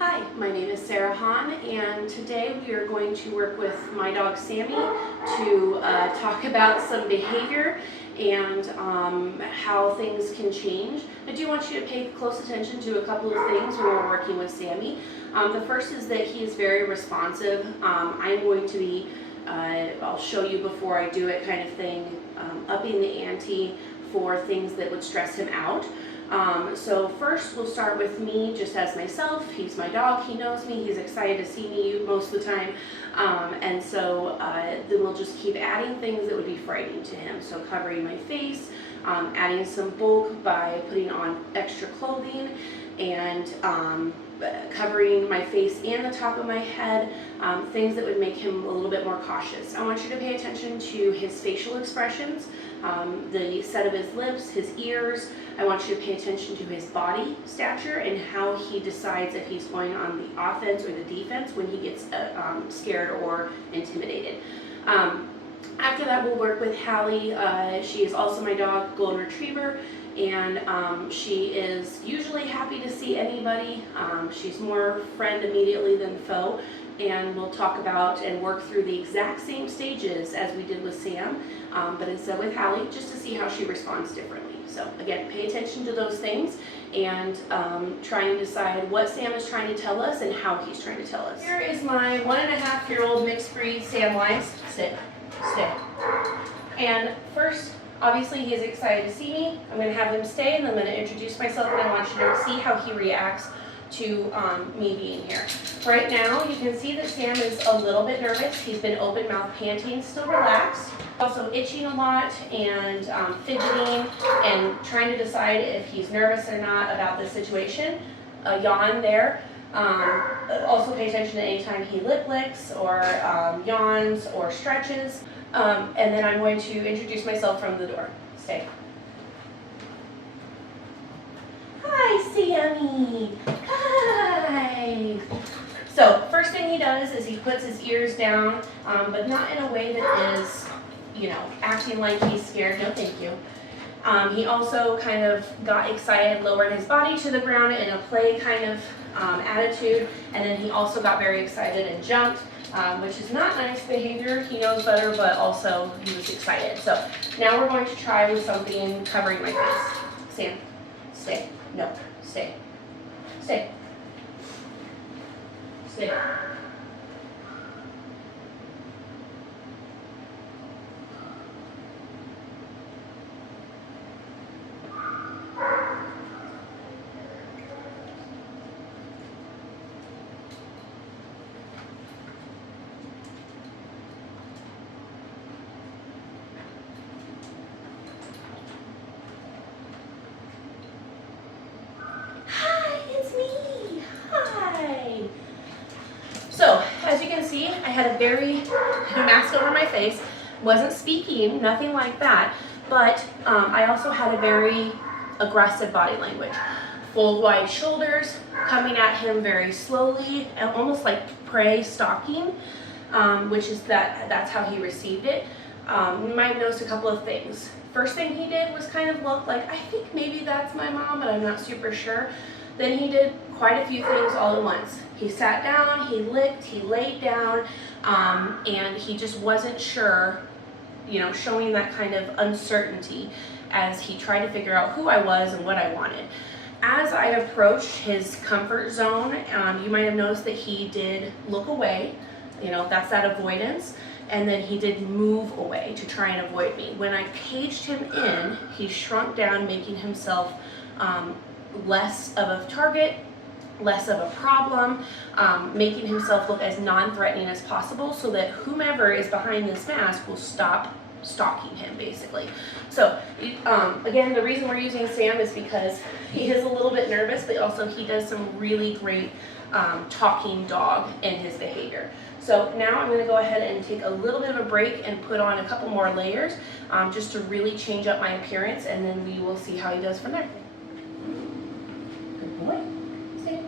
Hi, my name is Sarah Hahn, and today we are going to work with my dog Sammy to talk about some behavior and how things can change. I do want you to pay close attention to a couple of things when we're working with Sammy. The first is that he is very responsive. I'm going to be, I'll show you before I do it kind of thing, upping the ante for things that would stress him out. So first we'll start with me just as myself. He's my dog, he knows me, he's excited to see me most of the time. And so then we'll just keep adding things that would be frightening to him. So covering my face, adding some bulk by putting on extra clothing, and covering my face and the top of my head, things that would make him a little bit more cautious. I want you to pay attention to his facial expressions, the set of his lips, his ears. I want you to pay attention to his body stature and how he decides if he's going on the offense or the defense when he gets scared or intimidated. After that, we'll work with Hallie. She is also my dog, golden retriever, and she is usually happy to see anybody. She's more friend immediately than foe, and we'll talk about and work through the exact same stages as we did with Sam, but instead with Hallie, just to see how she responds differently. So again, pay attention to those things and try and decide what Sam is trying to tell us and how he's trying to tell us. Here is my 1.5-year-old mixed breed Samwise. Sit, stay. And first, obviously he is excited to see me. I'm going to have him stay, and then I'm going to introduce myself, and I want you to see how he reacts to me being here. Right now, you can see that Sam is a little bit nervous. He's been open mouth panting, still relaxed. Also itching a lot and fidgeting and trying to decide if he's nervous or not about this situation. A yawn there. Also pay attention to any time he lip licks or yawns or stretches. And then I'm going to introduce myself from the door. Stay. Hi, Sammy. Hi. So first thing he does is he puts his ears down, but not in a way that is, acting like he's scared. No, thank you. He also kind of got excited, lowered his body to the ground in a play kind of attitude, and then he also got very excited and jumped, which is not nice behavior. He knows better, but also he was excited. So now we're going to try with something covering my face. Sam, stay. No, stay. Stay. Stay. So, as you can see, I had a mask over my face, wasn't speaking, nothing like that, but I also had a very aggressive body language. Full wide shoulders, coming at him very slowly, and almost like prey stalking, which is that's how he received it. You might have noticed a couple of things. First thing he did was kind of look like, I think maybe that's my mom, but I'm not super sure. Then he did quite a few things all at once. He sat down, he licked, he laid down, and he just wasn't sure, showing that kind of uncertainty as he tried to figure out who I was and what I wanted. As I approached his comfort zone, you might have noticed that he did look away, that's that avoidance, and then he did move away to try and avoid me. When I caged him in, he shrunk down, making himself less of a target, less of a problem, making himself look as non-threatening as possible so that whomever is behind this mask will stop stalking him, basically. So again, the reason we're using Sam is because he is a little bit nervous, but also he does some really great talking dog in his behavior. So now I'm going to go ahead and take a little bit of a break and put on a couple more layers just to really change up my appearance, and then we will see how he does from there. Good boy. Stay.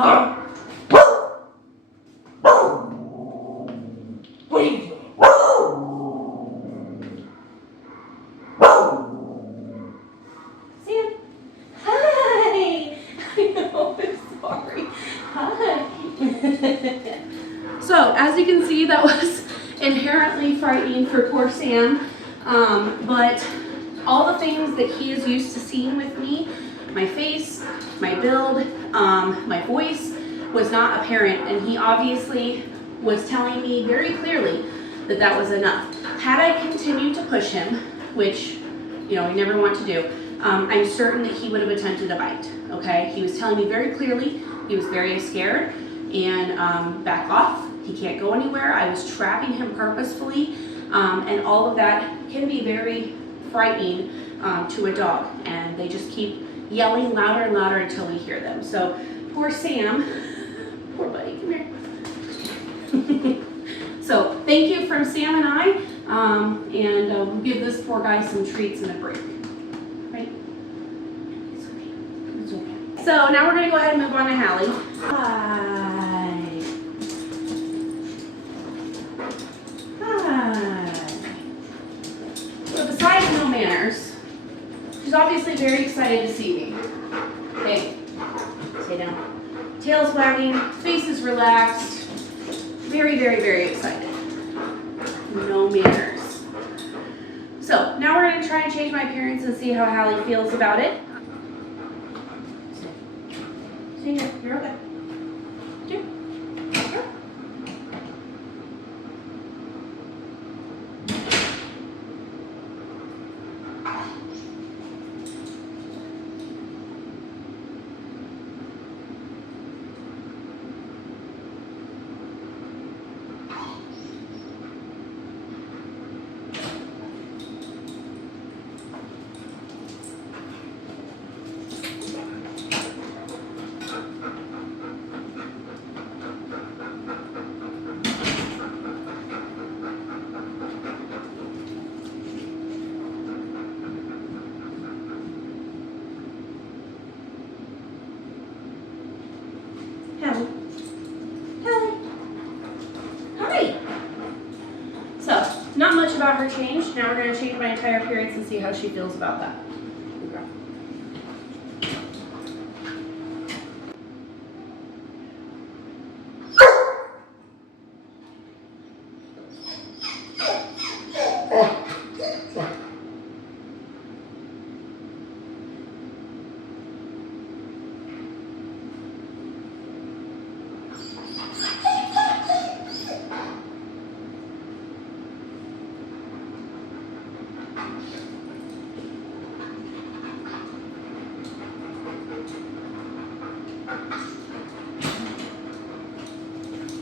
What are you doing? Sam. Hi. I know, I'm sorry. Hi. So, as you can see, that was inherently frightening for poor Sam. But all the things that he is used to seeing with me, my face, my build, my voice, was not apparent, and he obviously was telling me very clearly that that was enough. Had I continued to push him, which, you know, I never want to do, I'm certain that he would have attempted a bite, okay? He was telling me very clearly he was very scared, and back off, he can't go anywhere. I was trapping him purposefully, and all of that can be very frightening to a dog, and they just keep yelling louder and louder until we hear them. So poor Sam, poor buddy, come here. So thank you from Sam and I, and we'll give this poor guy some treats and a break. Right? It's okay. It's okay. So now we're going to go ahead and move on to Hallie. Hi. Hi. So besides no manners, she's obviously very excited to see me. Hey, sit down. Tail's wagging, face is relaxed. Very, very, very excited. No manners. So now we're going to try and change my appearance and see how Hallie feels about it. See, you're okay. Here. Here. Hallie. Hallie. Hi. So, not much about her change. Now we're going to change my entire appearance and see how she feels about that.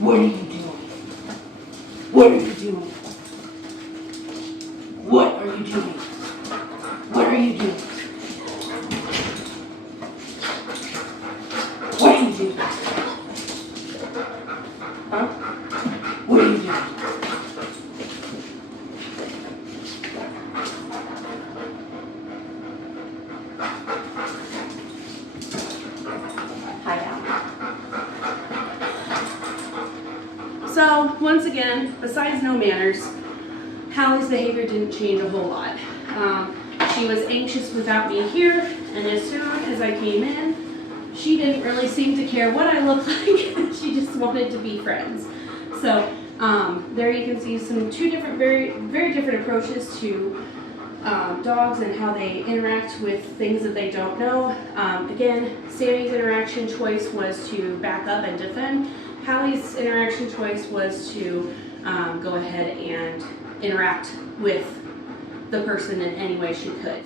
What are you doing? What are you doing? What are you doing? What are you doing? What are you doing? Huh? What are you doing? Hi, Al. So, once again, besides no manners, Hallie's behavior didn't change a whole lot. She was anxious without me here, and as soon as I came in, she didn't really seem to care what I looked like. She just wanted to be friends. So, there you can see two different, very different approaches to dogs and how they interact with things that they don't know. Again, Sammy's interaction choice was to back up and defend. Hallie's interaction choice was to go ahead and interact with the person in any way she could.